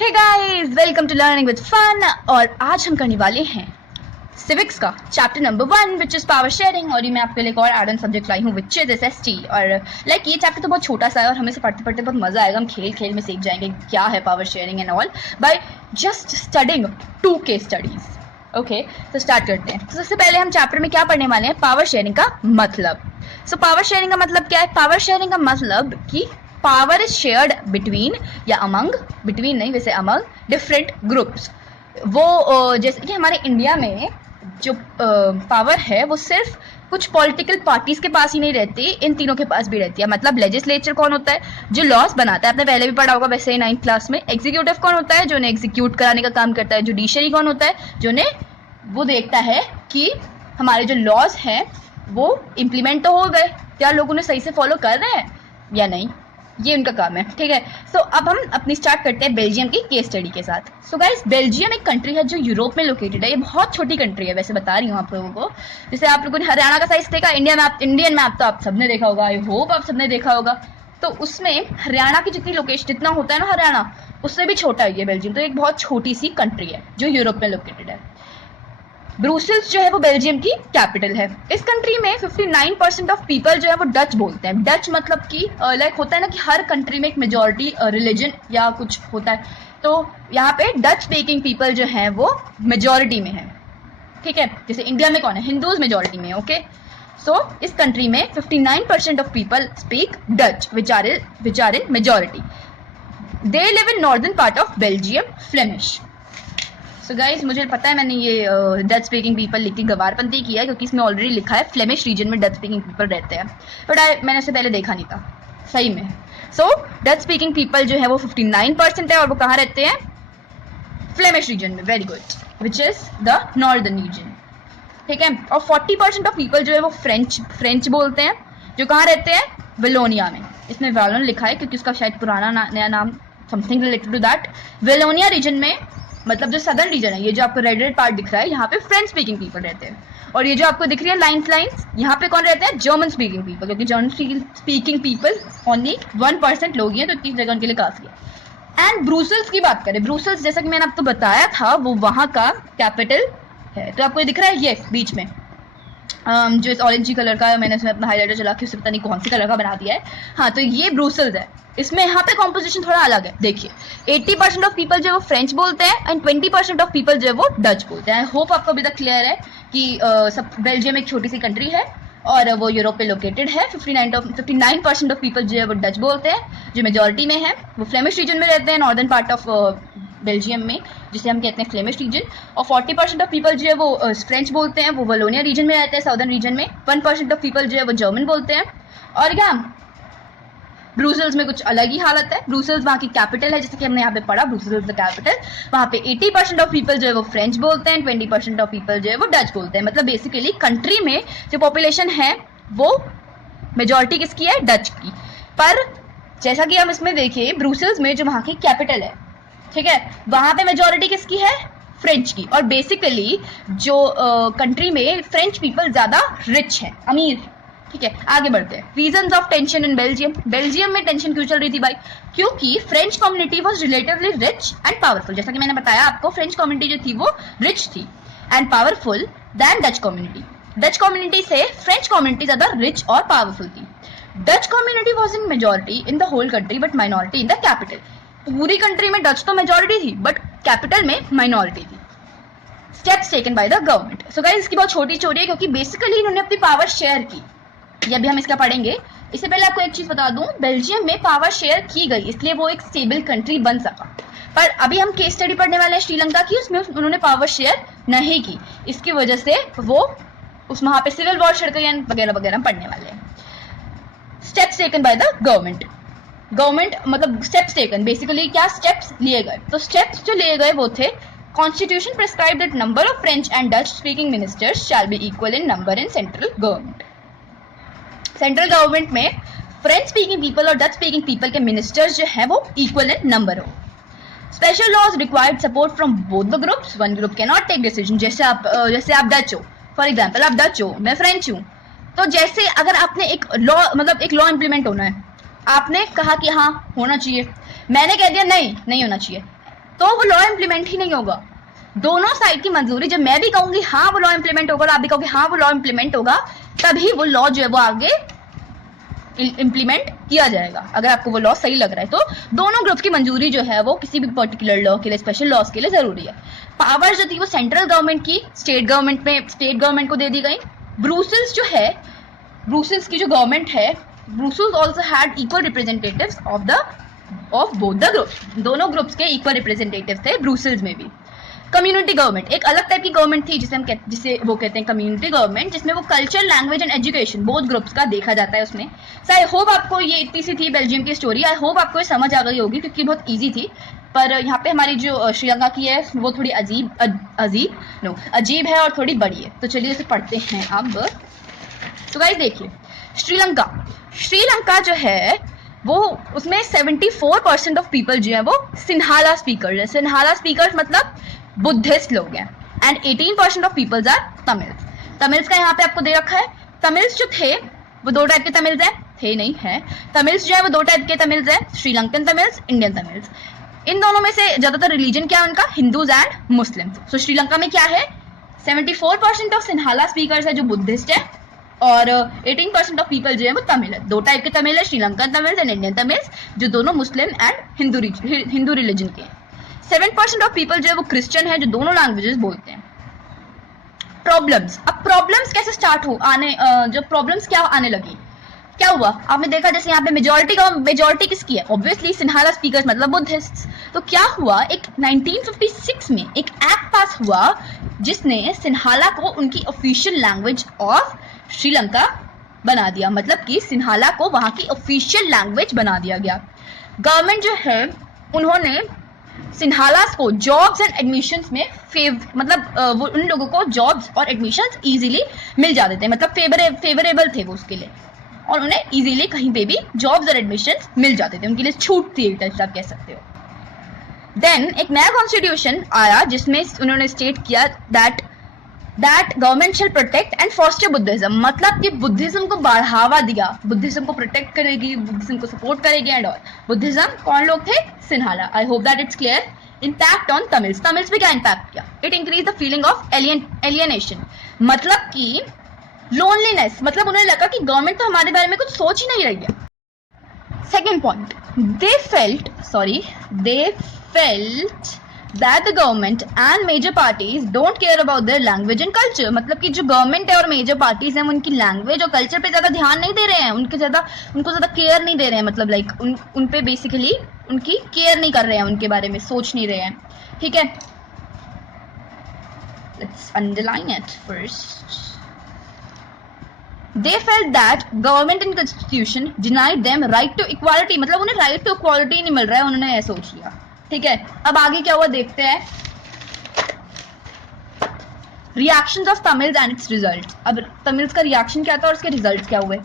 Hey guys, welcome to learning with fun. और आज हम करने वाले हैं सिविक्स का chapter number 1 which is power sharing. और ये मैं आपके लिए एक और एड ऑन सब्जेक्ट लाई हूँ विच इज एसएसटी। और ये चैप्टर तो बहुत छोटा सा है और हमें से पढ़ते पढ़ते बहुत मजा आएगा। हम खेल खेल में सीख जाएंगे क्या है power sharing and all by just studying 2 case studies. Okay, तो स्टार्ट करते हैं। तो सबसे पहले हम चैप्टर में क्या पढ़ने वाले हैं, पावर शेयरिंग का मतलब। सो पावर शेयरिंग का मतलब क्या है? पावर शेयरिंग का मतलब कि पावर इज शेयर्ड बिटवीन या अमंग, बिटवीन नहीं वैसे अमंग डिफरेंट ग्रुप्स। वो जैसे कि हमारे इंडिया में जो पावर है वो सिर्फ कुछ पॉलिटिकल पार्टीज के पास ही नहीं रहती, इन तीनों के पास भी रहती है। मतलब लेजिस्लेचर कौन होता है? जो लॉस बनाता है, आपने पहले भी पढ़ा होगा वैसे ही 9th क्लास में। एग्जीक्यूटिव कौन होता है? जो ने एग्जीक्यूट कराने का काम करता है। जुडिशरी कौन होता है? जो ने वो देखता है कि हमारे जो लॉज हैं वो इम्प्लीमेंट तो हो गए, क्या लोग उन्हें सही से फॉलो कर रहे हैं या नहीं, ये उनका काम है। ठीक है, सो अब हम अपनी स्टार्ट करते हैं बेल्जियम की केस स्टडी के साथ। सो गाइस, बेल्जियम एक कंट्री है जो यूरोप में लोकेटेड है। ये बहुत छोटी कंट्री है, वैसे बता रही हूँ आप लोगों को। जैसे आप लोगों ने हरियाणा का साइज देखा, इंडियन मैप तो आप सबने देखा होगा, आई होप आप सबने देखा होगा। तो उसमें हरियाणा की जितनी लोकेशन जितना होता है ना हरियाणा, उससे भी छोटा है ये बेल्जियम। तो एक बहुत छोटी सी कंट्री है जो यूरोप में लोकेटेड है। ब्रुसेल्स जो है वो बेल्जियम की कैपिटल है। इस कंट्री में 59% ऑफ पीपल जो है वो डच बोलते हैं। डच मतलब कि होता है ना कि हर कंट्री में एक मेजॉरिटी रिलीजन या कुछ होता है, तो यहाँ पे डच स्पीकिंग पीपल जो है वो मेजॉरिटी में है। ठीक है, जैसे इंडिया में कौन है? हिंदूज मेजॉरिटी में। ओके, सो इस कंट्री में 59% of people speak Dutch which are in majority. They live in northern part of Belgium, Flemish. So guys, मुझे पता है मैंने ये डच स्पीकिंग पीपल लिख के गवारपंती किया है, क्योंकि इसमें ऑलरेडी लिखा है फ्लेमिश रीजन में डच स्पीकिंग पीपल रहते हैं, बट मैंने इससे पहले देखा नहीं था सही में। सो डच स्पीकिंग पीपल जो है वो 59% है और वो कहाँ रहते हैं? फ्लेमिश रीजन में। Very good, which is the northern region. ठीक है, और 40% ऑफ पीपल जो है वो फ्रेंच बोलते हैं, जो कहाँ रहते हैं? वेलोनिया में। इसमें वेलोन लिखा है क्योंकि उसका शायद पुराना नया नाम something related to that. Wallonia region में, मतलब जो सदर्न रीजन है, ये जो आपको रेड रेड पार्ट दिख रहा है, यहाँ पे फ्रेंच स्पीकिंग पीपल रहते हैं। और ये जो आपको दिख रही है लाइन्स, यहाँ पे कौन रहते हैं? जर्मन स्पीकिंग पीपल, क्योंकि जर्मन स्पीकिंग पीपल ओनली 1% लोग ही हैं, तो इतनी जगह उनके लिए काफी है। एंड ब्रुसेल्स की बात करें, ब्रुसेल्स जैसा कि मैंने आपको बताया था वो वहाँ का कैपिटल है। तो आपको ये दिख रहा है ये बीच में जो इस ऑरेंजी कलर का, मैंने इसमें अपना हाईलाइटर चला के उसे पता नहीं कौन सी कलर का बना दिया है। हाँ, तो ये ब्रुसेल्स है। इसमें यहाँ पे कॉम्पोजिशन थोड़ा अलग है। देखिए, 80% ऑफ पीपल जो है वो फ्रेंच बोलते हैं एंड 20% ऑफ पीपल जो है वो डच बोलते हैं। आई होप आपको अभी तक क्लियर है कि सब बेल्जियम एक छोटी सी कंट्री है और वो यूरोप पे लोकेटेड है। 59% ऑफ पीपल जो है वो डच बोलते हैं, जो मेजोरिटी में है। वो फ्लेमिश रीजन में रहते हैं, नॉर्दर्न पार्ट ऑफ बेल्जियम में, जिसे हम कहते हैं फ्लेमिश रीजन। और 40% ऑफ पीपल जो है वो फ्रेंच बोलते हैं, वो वलोनिया रीजन में रहते हैं, साउदर्न रीजन में। 1% ऑफ पीपल जो है वो जर्मन बोलते हैं। और क्या ब्रुसेल्स में कुछ अलग ही हालत है। ब्रुसेल्स वहाँ की कैपिटल है, जैसे कि हमने यहाँ पे पढ़ा, ब्रुसेल्स द कैपिटल। वहाँ पे 80% ऑफ पीपल जो है वो फ्रेंच बोलते हैं, 20% ऑफ पीपल जो है वो डच बोलते हैं। मतलब बेसिकली कंट्री में जो पॉपुलेशन है वो मेजॉरिटी किसकी है? डच की। पर जैसा कि हम इसमें देखिए, ब्रुसेल्स में जो वहाँ की कैपिटल है, ठीक है, वहाँ पे मेजॉरिटी किसकी है? फ्रेंच की। और बेसिकली जो कंट्री में फ्रेंच पीपल ज्यादा रिच है, अमीर है। ठीक है, आगे बढ़ते हैं। Reasons of tension in Belgium. Belgium में टेंशन क्यों चल रही थी भाई? क्योंकि French community was relatively rich and powerful. जैसा कि मैंने बताया आपको, फ्रेंच कम्युनिटी जो थी वो रिच थी and powerful then Dutch community. Dutch community से फ्रेंच कम्युनिटी ज्यादा रिच और पावरफुल थी। Dutch community was in majority in the whole country but minority in the capital. पूरी कंट्री में डच तो मेजॉरिटी थी बट कैपिटल में माइनॉरिटी थी। Steps taken by the government. So guys, इसकी बहुत छोटी चोरी है क्योंकि बेसिकली इन्होंने अपनी पावर शेयर की। ये अभी हम इसका पढ़ेंगे। इससे पहले आपको एक चीज बता दूं, बेल्जियम में पावर शेयर की गई इसलिए वो एक स्टेबल कंट्री बन सका। पर अभी हम केस स्टडी पढ़ने वाले हैं श्रीलंका की, उसमें उन्होंने पावर शेयर नहीं की। इसकी वजह से वो वहां पे सिविल वॉर छिड़ गई वगैरह वगैरह हम पढ़ने वाले हैं। Steps taken by the government. Government मतलब स्टेप्स टेकन, बेसिकली क्या स्टेप्स लिए गए? तो स्टेप्स जो लिए गए वो थे, constitution prescribe that number of French and Dutch speaking ministers shall be equal in number in central government. Central government में फ्रेंच स्पीकिंग पीपल और डच स्पीकिंग पीपल के मिनिस्टर्स जो है वो इक्वल इन नंबर हो। Special laws required support from both the groups, one group can not take decision. जैसे आप Dutch हो, फॉर एग्जाम्पल आप डच हो, मैं फ्रेंच हूँ, तो जैसे अगर आपने एक लॉ मतलब एक लॉ इंप्लीमेंट होना है, आपने कहा कि हाँ होना चाहिए, मैंने कह दिया नहीं होना चाहिए, तो वो लॉ इम्प्लीमेंट ही नहीं होगा। दोनों साइड की मंजूरी, जब मैं भी कहूंगी हाँ वो लॉ इम्प्लीमेंट होगा और आप भी कहोगे हाँ वो लॉ इम्प्लीमेंट होगा, तभी वो लॉ जो है वो आगे इम्प्लीमेंट किया जाएगा। अगर आपको वो लॉ सही लग रहा है तो दोनों ग्रुप्स की मंजूरी जो है वो किसी भी पर्टिकुलर लॉ के लिए, स्पेशल लॉज के लिए जरूरी है। पावर जो थी वो सेंट्रल गवर्नमेंट की स्टेट गवर्नमेंट को दे दी गई। ब्रुसेल्स जो है, ब्रुसेल्स की जो गवर्नमेंट है, Brussels also had equal representatives of both the groups. दोनों ग्रुप्स के इक्वल रिप्रेजेंटेटिव थे ब्रुसेल्स में भी। कम्युनिटी गवर्नमेंट एक अलग टाइप की गवर्नमेंट थी जिसे वो कहते हैं कम्युनिटी गवर्नमेंट, जिसमें वो culture, language and education both groups का देखा जाता है उसमें। सो आई होप आपको ये इतनी सी थी बेल्जियम की स्टोरी, आई होप आपको ये समझ आ गई होगी क्योंकि बहुत ईजी थी। पर यहाँ पे हमारी जो श्रीलंका की है वो थोड़ी अजीब है और थोड़ी बड़ी है। तो चलिए इसे पढ़ते हैं अब। तो गाइस देखिए, श्रीलंका जो है वो उसमें 74% ऑफ पीपल जो है वो सिन्हाला स्पीकर्स है। सिन्हाला स्पीकर्स मतलब बुद्धिस्ट लोग हैं। And 18% of peoples are Tamils. Tamils का यहाँ पे आपको दे रखा है। तमिल्स जो थे वो दो टाइप के तमिल्स हैं, थे नहीं है। तमिल्स जो है वो दो टाइप के तमिल्स हैं, श्रीलंकन तमिल्स, इंडियन तमिल्स। इन दोनों में से ज्यादातर रिलीजन क्या है उनका, हिंदूज एंड मुस्लिम्स। सो श्रीलंका में क्या है, 74% ऑफ सिन्हाला स्पीकर्स है जो बुद्धिस्ट है और 18% ऑफ पीपल जो है वो तमिल है। दो टाइप के तमिल है, Sri Lankan Tamils and Indian Tamils, जो दोनों मुस्लिम एंड हिंदू रिलीजन के हैं। 7% ऑफ पीपल जो है वो क्रिश्चियन है, जो दोनों लैंग्वेजेस बोलते हैं। प्रॉब्लम्स, अब प्रॉब्लम्स कैसे स्टार्ट हो आने, जो प्रॉब्लम्स क्या आने लगी, क्या हुआ आपने देखा, जैसे यहाँ पे मेजॉरिटी किसकी है, ऑब्वियसली सिन्हाला स्पीकर्स मतलब बुद्धिस्ट। तो क्या हुआ, एक 1956 में एक एक्ट पास हुआ जिसने सिन्हाला को उनकी ऑफिशियल लैंग्वेज ऑफ श्रीलंका बना दिया। मतलब कि सिन्हाला को वहां की ऑफिशियल लैंग्वेज बना दिया गया। गवर्नमेंट जो है उन्होंने सिन्हालास को जॉब्स एंड एडमिशंस में मतलब वो उन लोगों को जॉब्स और एडमिशंस इजीली मिल जाते थे, मतलब फेवरेबल थे वो उसके लिए, और उन्हें इजीली कहीं पे भी जॉब्स और एडमिशंस मिल जाते थे, उनके लिए छूट थी एक तरह से आप कह सकते हो। देन एक नया कॉन्स्टिट्यूशन आया जिसमें उन्होंने स्टेट किया that government shell protect and foster Buddhism, मतलब कि बुद्धिज्म को बढ़ावा दिया, बुद्धिज्म को प्रोटेक्ट करेगी, बुद्धिज्म को सपोर्ट करेगी एंड ऑल। बुद्धिज्म कौन लोग थे, Sinhala. I hope that it's clear. Impact on Tamils, Tamils पे क्या इम्पैक्ट किया, it increase the feeling of alienation, मतलब कि लोनलीनेस, मतलब उन्हें लगा कि गवर्नमेंट तो हमारे बारे में कुछ सोच ही नहीं रही है। Second point, they felt that the government and major parties don't care about their language and culture, मतलब कि जो गवर्नमेंट है और मेजर पार्टीज हैं उनकी लैंग्वेज और कल्चर पे ज्यादा ध्यान नहीं दे रहे हैं, उनको ज्यादा केयर नहीं दे रहे हैं, मतलब लाइक उन पे बेसिकली उनकी केयर नहीं कर रहे हैं, उनके बारे में सोच नहीं रहे हैं। ठीक है, let's underline it first. They felt that government and constitution denied them right to equality, मतलब उन्हें right to equality नहीं मिल रहा है, उन्होंने ऐसा सोच लिया। ठीक है, अब आगे क्या हुआ देखते हैं। Reactions of Tamils and it's results, अब तमिल्स का रिएक्शन क्या था और उसके रिजल्ट्स क्या हुए।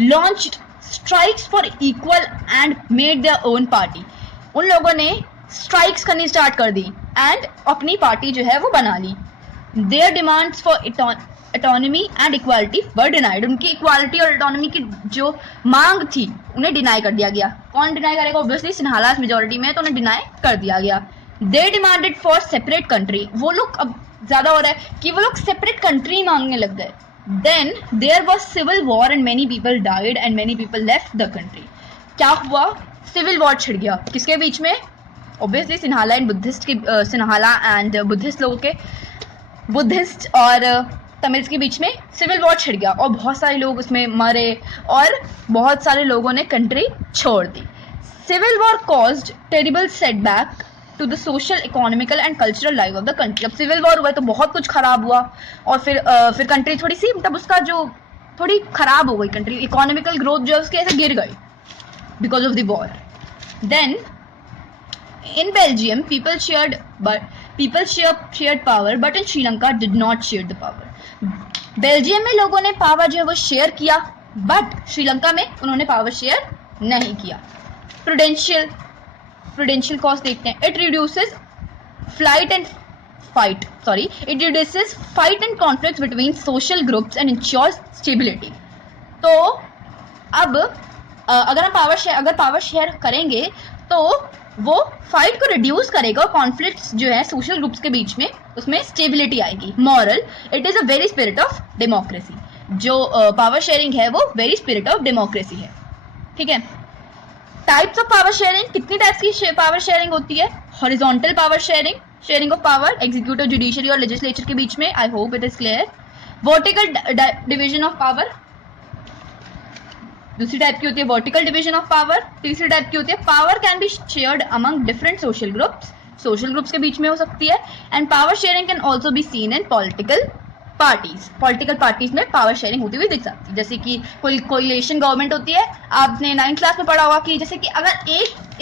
Launched strikes for equal and made their own party, उन लोगों ने स्ट्राइक्स करनी स्टार्ट कर दी एंड अपनी पार्टी जो है वो बना ली। Their demands for autonomy and equality were denied, उनकी इक्वालिटी और ऑटोनॉमी की जो मांग थी उन्हें डिनाई कर दिया गया। कौन डिनाई करेगा, ऑब्वियसली सिन्हालास मेजॉरिटी में, तो उन्हें डिनाई कर दिया गया। They demanded for separate country, वो लोग अब ज्यादा हो रहा है कि वो लोग सेपरेट कंट्री मांगने लग गए। Then there was civil war and many people died and many people left the country. क्या हुआ, सिविल वॉर छिड़ गया, किसके बीच में, ऑब्वियसली सिन्हाला एंड बुद्धिस्ट की, सिन्हाला एंड बुद्धिस्ट लोगों के, बुद्धिस्ट और तमिल्स के बीच में सिविल वॉर छिड़ गया और बहुत सारे लोग उसमें मरे और बहुत सारे लोगों ने कंट्री छोड़ दी। Civil war caused terrible setback to the social, economical and cultural life of the country. अब सिविल वॉर हुआ तो बहुत कुछ खराब हुआ और फिर कंट्री थोड़ी सी, मतलब उसका जो थोड़ी खराब हो गई कंट्री, इकोनॉमिकल ग्रोथ जो है उसकी ऐसे गिर गई because of the war. Then in Belgium people shared power but in Sri Lanka did not share the power. Belgium में लोगों ने पावर जो है वो शेयर किया बट श्रीलंका में उन्होंने पावर शेयर नहीं किया। प्रूडेंशियल कॉस्ट देखते हैं। It reduces fight and conflict between social groups and ensures stability. तो अब अगर हम पावर शेयर करेंगे तो वो फाइट को रिड्यूस करेगा और कॉन्फ्लिक्ट्स जो है सोशल ग्रुप्स के बीच में उसमें स्टेबिलिटी आएगी। Moral, it is a very spirit of democracy. जो पावर शेयरिंग है वो वेरी स्पिरिट ऑफ डेमोक्रेसी है। ठीक है। टाइप्स ऑफ पावर शेयरिंग, कितनी टाइप्स की पावर शेयरिंग होती है? Horizontal power sharing, sharing of power executive, judiciary और लेजिस्लेचर के बीच में। I hope it is clear. Vertical division of power, दूसरी टाइप की होती है वर्टिकल डिवीजन ऑफ पावर। तीसरी टाइप की होती है power can be shared among different social groups, social groups के बीच में हो सकती है। And power sharing can also be seen in political parties, political parties में पावर शेयरिंग होती हुई दिख सकती है। जैसे कि कोई कोलिशन गवर्नमेंट होती है, आपने 9th क्लास में पढ़ा होगा कि जैसे कि अगर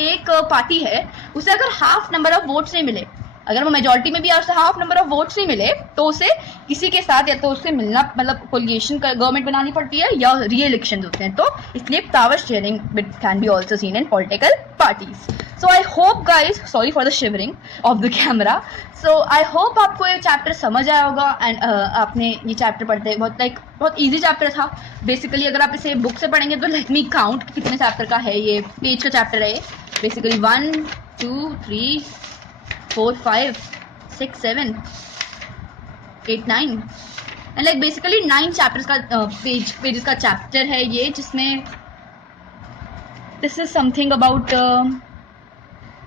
एक पार्टी है उसे अगर हाफ नंबर ऑफ वोट्स नहीं मिले, अगर वो मेजोरिटी में भी उसे हाफ नंबर ऑफ वोट्स नहीं मिले तो उसे किसी के साथ या तो उससे मिलना, मतलब कोलिशन गवर्नमेंट बनानी पड़ती है या री इलेक्शन होते हैं। तो इसलिए power sharing can be also seen in political parties. So I hope guys, sorry for the shivering of the camera. So I hope आपको ये चैप्टर समझ आया होगा। एंड आपने ये चैप्टर पढ़ते बहुत ईजी चैप्टर था बेसिकली। अगर आप इसे बुक से पढ़ेंगे तो लेट मी काउंट कितने चैप्टर का है, ये पेज का चैप्टर है basically 1 2 3 4 5 6 7 8 9 and like basically 9 chapters का पेजेस का चैप्टर है ये, जिसमें this is something about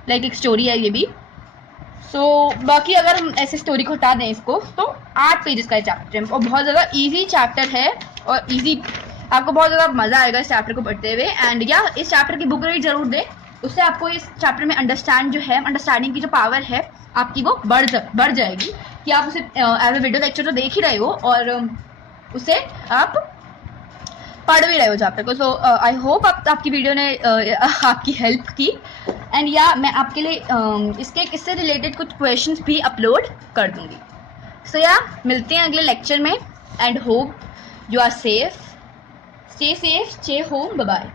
like एक स्टोरी है ये भी। सो बाकी अगर हम ऐसे स्टोरी को हटा दें इसको तो 8 पेजेस का चैप्टर है और बहुत ज़्यादा इजी चैप्टर है और इजी, आपको बहुत ज़्यादा मज़ा आएगा इस चैप्टर को पढ़ते हुए। एंड या इस चैप्टर की बुक रीड जरूर दें, उससे आपको इस चैप्टर में अंडरस्टैंडिंग की जो पावर है आपकी वो बढ़ जाएगी कि आप उसे एज ए वीडियो लेक्चर तो देख ही रहे हो और उसे आप पढ़ भी रहे हो चैप्टर को। सो आई होप आपकी वीडियो ने आपकी हेल्प की। एंड या मैं आपके लिए इससे रिलेटेड कुछ क्वेश्चंस भी अपलोड कर दूंगी। सो या मिलते हैं अगले लेक्चर में and hope you are safe, stay safe, stay home, bye bye.